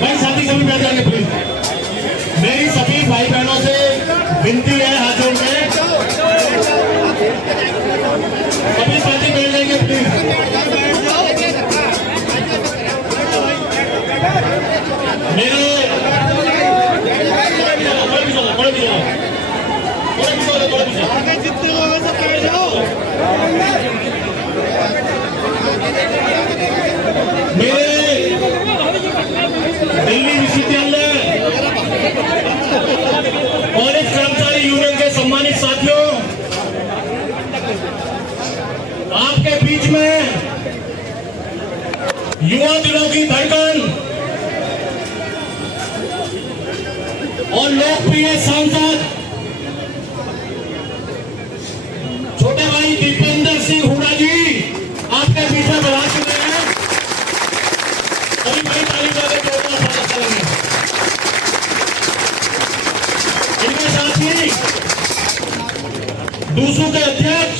भाई साथी सभी बैठ जाएंगे प्लीज। मेरी सभी भाई बहनों से विनती है हाथ जोड़ के, सभी साथी बैठ जाएंगे प्लीज। मेरे जितने लोग हैं सब बैठ जाओ। मेरे दिल्ली विश्वविद्यालय कॉलेज कर्मचारी यूनियन के सम्मानित साथियों, आपके बीच में युवा दिलों की धड़कन और लोकप्रिय सांसद छोटे भाई दीपेंद्र सिंह हुड्डा जी आपके बीच में बढ़ा चुके हैं। सभी भाई ताली बजा के जोरदार स्वागत करेंगे। इनके साथ ही दूसरों के अध्यक्ष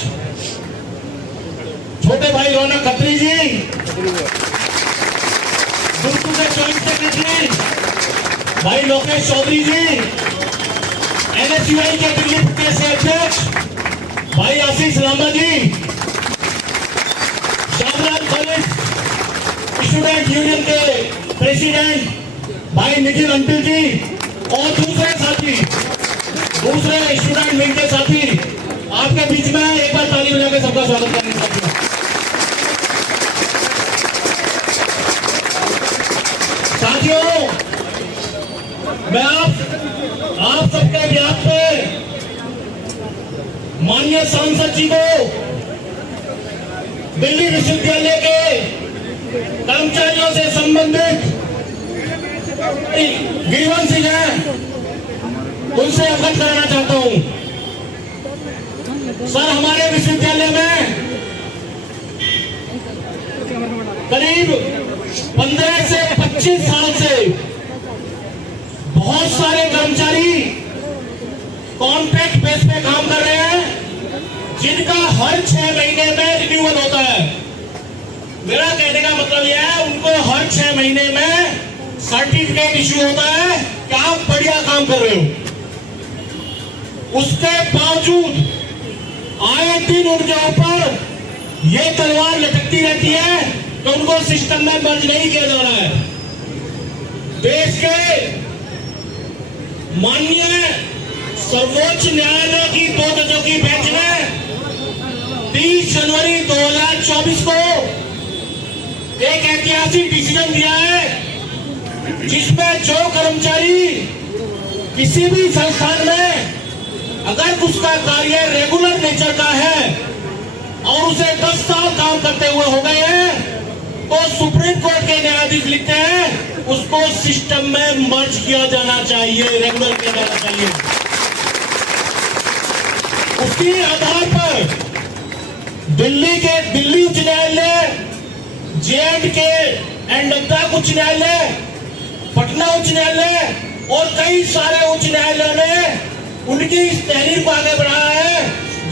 छोटे भाई रौनक खत्री जी, दूसरों के जॉइंट सेक्रेटरी भाई लोकेश चौधरी जी, एनएसयूआई के दिल्ली प्रदेश के अध्यक्ष भाई आशीष लांबा जी, शाहजहां कॉलेज स्टूडेंट यूनियन के प्रेसिडेंट भाई निखिल अंतिल जी और दूसरे साथी, दूसरे स्टूडेंट विंग के साथी आपके बीच में एक बार ताली बजा के सबका स्वागत करने साथियों। साथियों, मैं आप सबके व्याप पे माननीय सांसद जी को दिल्ली विश्वविद्यालय के कर्मचारियों से संबंधित ग्रीवेंसेस हैं उनसे अवगत कराना चाहता हूं। सर, हमारे विश्वविद्यालय में करीब 15 से 25 साल से बहुत सारे कर्मचारी कॉन्ट्रैक्ट बेस पे काम कर रहे हैं, जिनका हर 6 महीने में रिन्यूअल होता है। मेरा कहने का मतलब यह है, उनको हर 6 महीने में सर्टिफिकेट इश्यू होता है कि आप बढ़िया काम कर रहे हो। उसके बावजूद आए दिन उनके ऊपर ये तलवार लटकती रहती है कि उनको सिस्टम में मर्ज नहीं किया जा रहा है। देश के माननीय सर्वोच्च न्यायालय की 2 जजों की बेंच ने 30 जनवरी 2024 को एक ऐतिहासिक डिसीजन दिया है, जिसमें जो कर्मचारी किसी भी संस्थान में अगर उसका कार्य रेगुलर नेचर का है और उसे 10 साल काम करते हुए हो गए हैं, तो सुप्रीम कोर्ट के न्यायाधीश लिखते हैं उसको सिस्टम में मर्ज किया जाना चाहिए, रेगुलर किया जाना चाहिए। उसके आधार पर दिल्ली उच्च न्यायालय, J&K एंड लद्दाख उच्च न्यायालय, पटना उच्च न्यायालय और कई सारे उच्च न्यायालयों ने उनकी इस तहरीर को आगे बढ़ाया है।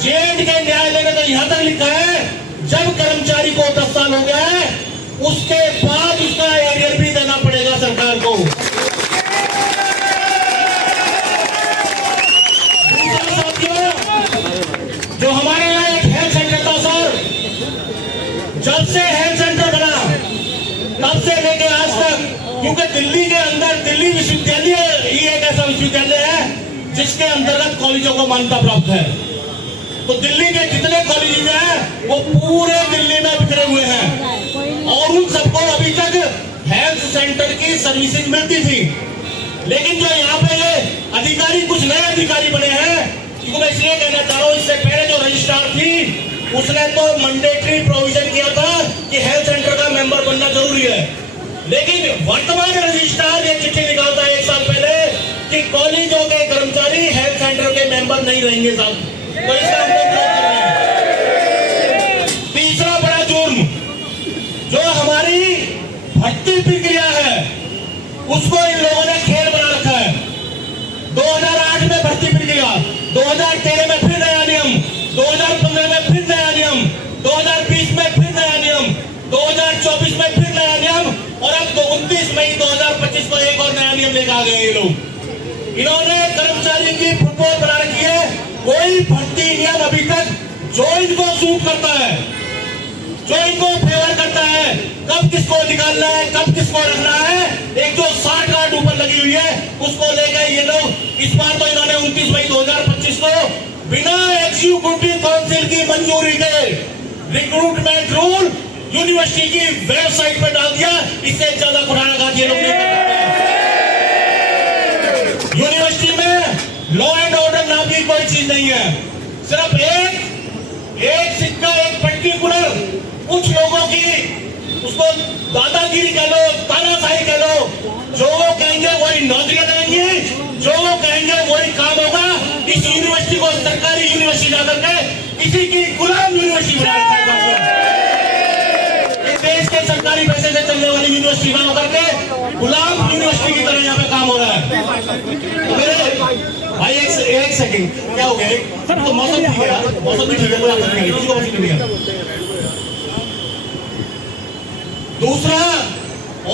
J&K न्यायालय ने तो यहां तक लिखा है, जब कर्मचारी को 10 साल हो गया है, उसके बाद उसका एरियर भी देना पड़ेगा सरकार को। साथियों, जो हमारे यहाँ एक हेल्थ सेंटर था सर, जब से हेल्थ सेंटर बना तब से लेके आज तक, क्योंकि दिल्ली के अंदर दिल्ली विश्वविद्यालय ही एक ऐसा विश्वविद्यालय है जिसके अंतर्गत कॉलेजों को मान्यता प्राप्त है। तो दिल्ली के जितने कॉलेज हैं वो पूरे दिल्ली में बिखरे हुए हैं और उन सबको अभी तक हेल्थ सेंटर की सर्विसिंग मिलती थी। लेकिन जो यहाँ पे ये अधिकारी, कुछ नए अधिकारी बने हैं, क्योंकि मैं इसलिए कहना चाह रहा हूँ, इससे पहले जो रजिस्ट्रार थी उसने तो मैंडेटरी प्रोविजन किया था कि हेल्थ सेंटर का मेंबर बनना जरूरी है, लेकिन वर्तमान रजिस्ट्रार ये चिट्ठी निकालता है 1 साल पहले कि कॉलेजों के कर्मचारी हेल्थ सेंटर के मेंबर नहीं रहेंगे साहब। तो इसका हम लोग विरोध कर रहे हैं। तीसरा बड़ा जुर्म जो हमारी भर्ती प्रक्रिया है उसको इन लोगों ने खेल बना रखा है। 2008 में भर्ती प्रक्रिया, 2013 में फिर नया नियम, 2015 में फिर नया नियम, 2020 में फिर नया नियम, 2024 में फिर नया नियम और अब 29 मई 2025 को लेकर आ गए ये लोग। इन्होंने कर्मचारी की फुटबॉल बना रखी है, कोई भर्ती नियम अभी तक जो इनको सूट करता है, जो इनको फेवर करता है, कब किसको निकालना है, कब किसको रखना है, एक जो 60 गार्ड ऊपर लगी हुई है उसको लेकर ये लोग इस बार तो इन्होंने 29 मई 2025 को बिना एग्जीक्यूटिव काउंसिल की मंजूरी के रिक्रूटमेंट रूल यूनिवर्सिटी की वेबसाइट पर डाल दिया। इससे ज्यादा कुठाराघात ये लोग नहीं कर सकते। यूनिवर्सिटी में लॉ एंड ऑर्डर नाम की कोई चीज नहीं है, सिर्फ एक सिक्का, एक पर्टिकुलर कुछ लोगों की, उसको दादागिरी कह लो, तानाशाही कह लो, जो वो कहेंगे वही नौकरियां देंगे, जो वो कहेंगे वही काम होगा। इस यूनिवर्सिटी को सरकारी यूनिवर्सिटी जाकर के किसी की गुलाम यूनिवर्सिटी बना रखा है। देश के सरकारी पैसे से चलने वाली यूनिवर्सिटी बना करके गुलाम यूनिवर्सिटी की तरह यहाँ पे काम हो रहा है। तो मेरे भाई एक सेकंड, क्या हो गया? तो मौसम ठीक है यार, मौसम भी ठीक है, कोई आपत्ति नहीं, किसी को आपत्ति नहीं है। दूसरा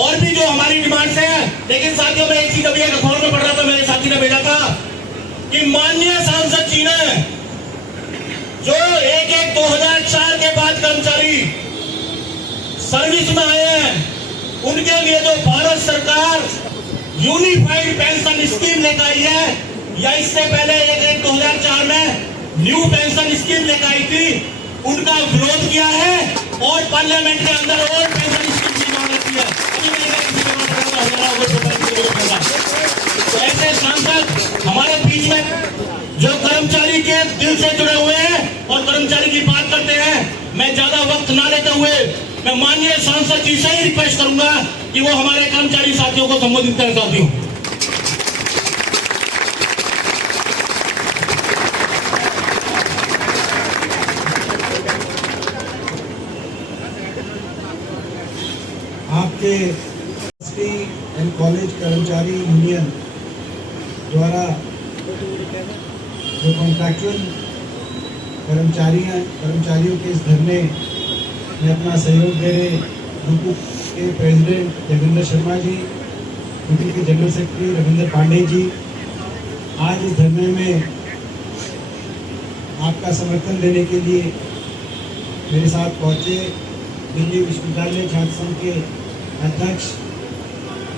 और भी जो हमारी डिमांड्स हैं, लेकिन साथियों में एक चीज अभी एक अखबार में पढ़ रहा था, मेरे साथी ने भेजा था कि माननीय सांसद जी ने जो 2004 के बाद कर्मचारी सर्विस में आए हैं उनके लिए जो भारत सरकार यूनिफाइड पेंशन स्कीम लेकर आई है, या इससे पहले 2004 में न्यू पेंशन स्कीम लेकर आई थी, उनका विरोध किया है और पार्लियामेंट के अंदर और पेंशन स्कीम की मांग रखी है। तो ऐसे सांसद हमारे बीच में जो कर्मचारी के दिल से जुड़े हुए हैं और कर्मचारी की बात करते हैं, मैं ज्यादा वक्त ना लेते हुए मैं माननीय सांसद जी से ही रिक्वेस्ट करूंगा कि वो हमारे कर्मचारी साथियों को संबोधित करें। साथियों, आपके यूनिवर्सिटी एंड कॉलेज कर्मचारी यूनियन द्वारा जो कॉन्ट्रैक्चुअल कर्मचारियों के इस धरने में अपना सहयोग दे रहे यूपी के प्रेसिडेंट देवेंद्र शर्मा जी, यूपी के जनरल सेक्रेटरी रविंद्र पांडे जी आज इस धरने में आपका समर्थन देने के लिए मेरे साथ पहुंचे। दिल्ली विश्वविद्यालय छात्र संघ के अध्यक्ष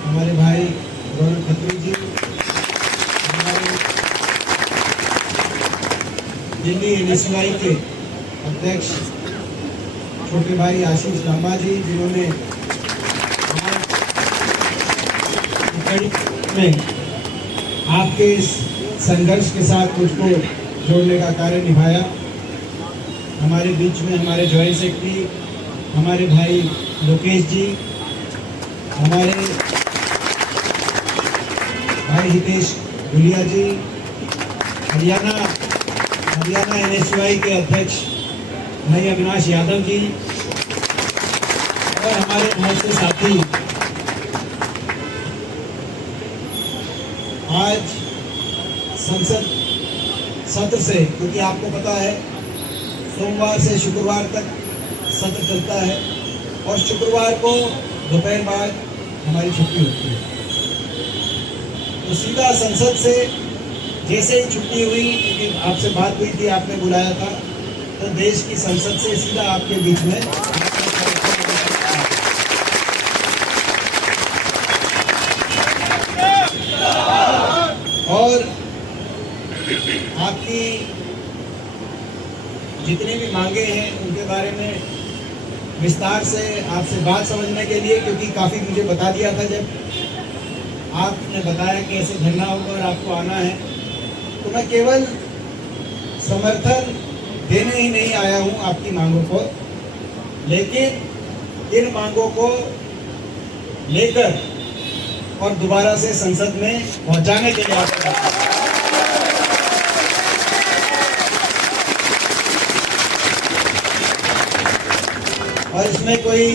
हमारे भाई रौनक खत्री जी, हमारे दिल्ली NSUI के अध्यक्ष छोटे भाई आशीष लांबा जी, जिन्होंने में आपके इस संघर्ष के साथ मुझको जोड़ने का कार्य निभाया। हमारे बीच में हमारे जॉइंट सेक्रेटरी हमारे भाई लोकेश जी, हमारे भाई हितेश गुलिया जी, हरियाणा NSUI के अध्यक्ष भाई अविनाश यादव जी और हमारे बहुत से साथी आज संसद सत्र से, क्योंकि आपको पता है सोमवार से शुक्रवार तक सत्र चलता है और शुक्रवार को दोपहर बाद हमारी छुट्टी होती है, तो सीधा संसद से जैसे ही छुट्टी हुई, क्योंकि आपसे बात हुई थी, आपने बुलाया था, तो देश की संसद से सीधा आपके बीच में और आपकी जितनी भी मांगे हैं उनके बारे में विस्तार से आपसे बात समझने के लिए, क्योंकि काफ़ी मुझे बता दिया था जब आपने बताया कि ऐसे धरना होगा और आपको आना है, तो मैं केवल समर्थन देने ही नहीं आया हूं आपकी मांगों को, लेकिन इन मांगों को लेकर और दोबारा से संसद में पहुंचाने के लिए आपको, और इसमें कोई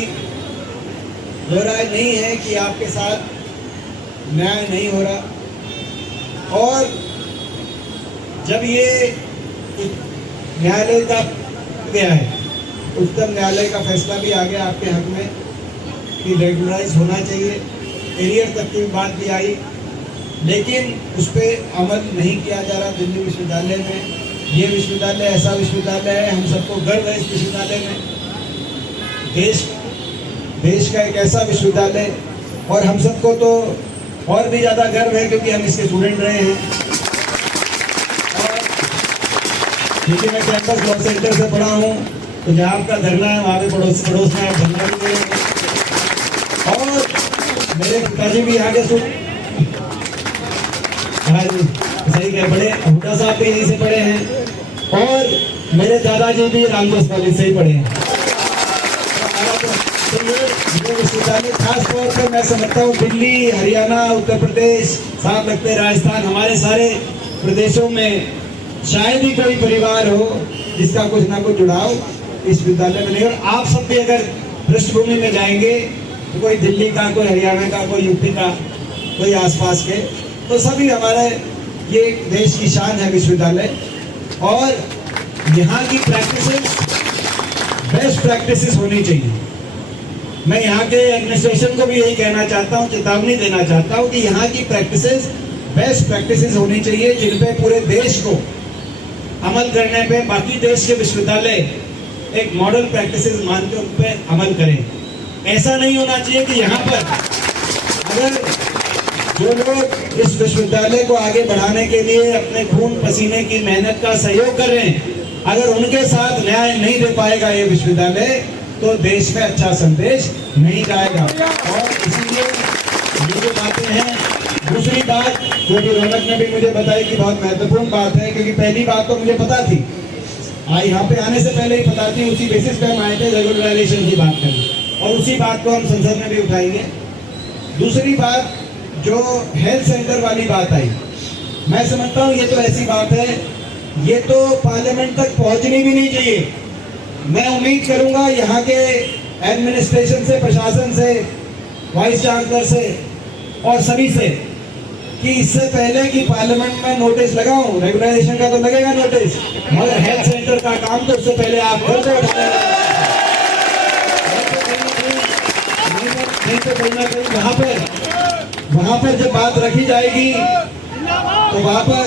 दो राय नहीं है कि आपके साथ न्याय नहीं हो रहा। और जब ये न्यायालय का गया है, उच्चतम न्यायालय का फैसला भी आ गया आपके हक में कि रेगुलराइज होना चाहिए, एरियर तक की बात भी आई, लेकिन उस पर अमल नहीं किया जा रहा दिल्ली विश्वविद्यालय में। ये विश्वविद्यालय ऐसा विश्वविद्यालय है, हम सबको गर्व है इस विश्वविद्यालय में। देश का एक ऐसा विश्वविद्यालय, और हम सबको तो और भी ज़्यादा गर्व है क्योंकि हम इसके स्टूडेंट रहे हैं। और क्योंकि मैं कैंपस लॉ सेंटर से पढ़ा हूँ, तो जहाँ आपका धरना है वहाँ पे पड़ोस में आप धरना भी दे रहे हैं। और मेरे पिताजी भी यहाँ के हाँ जी सही कह पढ़े, हुड्डा साहब भी यहीं से पढ़े हैं, और मेरे दादाजी भी रामदास कॉलेज से ही पढ़े हैं। तो ये विश्वविद्यालय खास तौर पर मैं समझता हूँ दिल्ली, हरियाणा, उत्तर प्रदेश, साथ लगते राजस्थान, हमारे सारे प्रदेशों में शायद ही कोई परिवार हो जिसका कुछ ना कुछ जुड़ाव इस विद्यालय में नहीं। और आप सब भी अगर पृष्ठभूमि में जाएंगे तो कोई दिल्ली का, कोई हरियाणा का, कोई यूपी का, कोई आसपास के, तो सभी हमारे ये देश की शान है विश्वविद्यालय। और यहाँ की प्रैक्टिसेस बेस्ट प्रैक्टिसेस होनी चाहिए। मैं यहाँ के एडमिनिस्ट्रेशन को भी यही कहना चाहता हूँ, चेतावनी देना चाहता हूँ कि यहाँ की प्रैक्टिसेस बेस्ट प्रैक्टिसेस होनी चाहिए, जिन पे पूरे देश को अमल करने पे बाकी देश के विश्वविद्यालय एक मॉडल प्रैक्टिसेस मान के उन पे अमल करें। ऐसा नहीं होना चाहिए कि यहाँ पर अगर जो लोग इस विश्वविद्यालय को आगे बढ़ाने के लिए अपने खून पसीने की मेहनत का सहयोग कर रहे हैं, अगर उनके साथ न्याय नहीं दे पाएगा ये विश्वविद्यालय, तो देश में अच्छा संदेश नहीं जाएगा। और इसीलिए ये जो बातें हैं, दूसरी बात जो कि रौनक ने भी मुझे बताई कि बहुत महत्वपूर्ण बात है, क्योंकि पहली बात तो मुझे पता थी, यहाँ पे आने से पहले ही पता थी, उसी बेसिस पे हम आए थे रेगुलराइजेशन की बात करने, और उसी बात को हम संसद में भी उठाएंगे। दूसरी बात जो हेल्थ सेंटर वाली बात आई, मैं समझता हूँ ये तो ऐसी बात है, ये तो पार्लियामेंट तक पहुंचनी भी नहीं चाहिए। मैं उम्मीद करूंगा यहाँ के एडमिनिस्ट्रेशन से, प्रशासन से, वाइस चांसलर से और सभी से कि इससे पहले कि पार्लियामेंट में नोटिस लगाऊं, रेगुलाइजेशन का तो लगेगा नोटिस, मगर हेल्थ सेंटर का काम तो उससे पहले आप कर दो। नहीं तो कहीं ना कहीं वहाँ पर जब बात रखी जाएगी तो वहाँ पर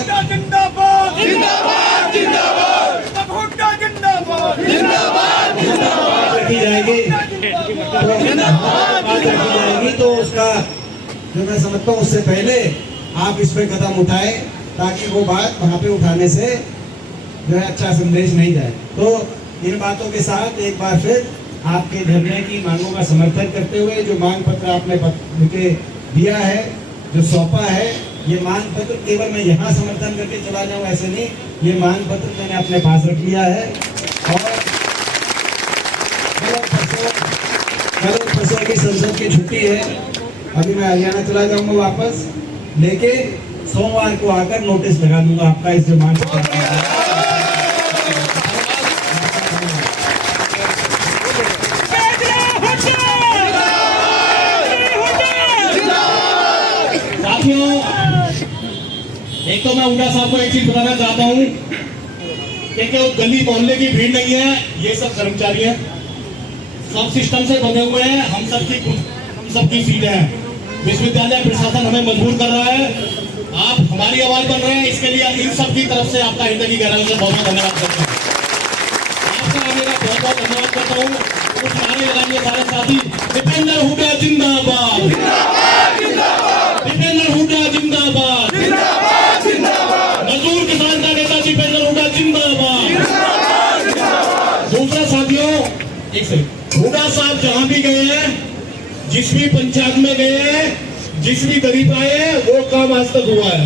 रखी जाएगी तो उसका जो मैं समझता हूँ उससे पहले आप इस पे कदम उठाए, ताकि वो बात वहाँ पे उठाने से जो है अच्छा संदेश नहीं जाए। तो इन बातों के साथ एक बार फिर आपके धरने की मांगों का समर्थन करते हुए जो मांग पत्र आपने लिखे दिया है, जो सौंपा है, ये मांग पत्र केवल मैं यहाँ समर्थन करके चला जाऊँ ऐसे नहीं, ये मांग पत्र मैंने अपने पास रख लिया है। और कल परसों की संसद की छुट्टी है, अभी मैं हरियाणा चला जाऊंगा वापस, लेकिन सोमवार को आकर नोटिस लगा दूंगा आपका इस जो मांग पत्र। एक तो मैं हुड्डा साहब को एक चीज बताना चाहता हूँ कि गली मोहल्ले की भीड़ नहीं है, ये सब कर्मचारी हैं, सब सिस्टम से बने हुए हैं, हम सबकी सीटें हैं। विश्वविद्यालय प्रशासन हमें मजबूर कर रहा है, आप हमारी आवाज बन रहे हैं, इसके लिए इन सब की तरफ से आपका हृदय की गहराई से बहुत बहुत धन्यवाद करता हूँ। आपका आने का बहुत बहुत धन्यवाद करता हूँ। कुछ नारे लगाएंगे सारे साथी, दीपेंद्र हुड्डा जिंदाबाद, दीपेंद्र हुड्डा जिंदाबाद, मजदूर किसान का नेता दीपेंद्र हुड्डा जिंदाबाद। दूसरा साथियों, एक सेकंड, हुड्डा साहब जहां भी गए हैं, जिस भी पंचायत में गए हैं, जिस भी गरीब आए हैं, वो काम आज तक हुआ है।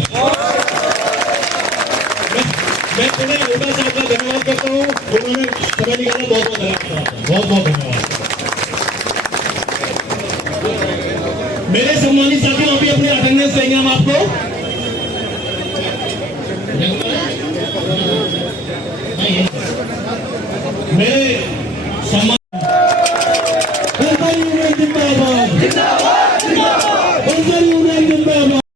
मैं पुनः हुड्डा साहब का धन्यवाद करता हूँ, उन्होंने समय निकाला, बहुत बहुत धन्यवाद, बहुत बहुत धन्यवाद। मेरे सम्मानित साथियों, अभी अपने अटेंडेंस देंगे हम आपको। मेरे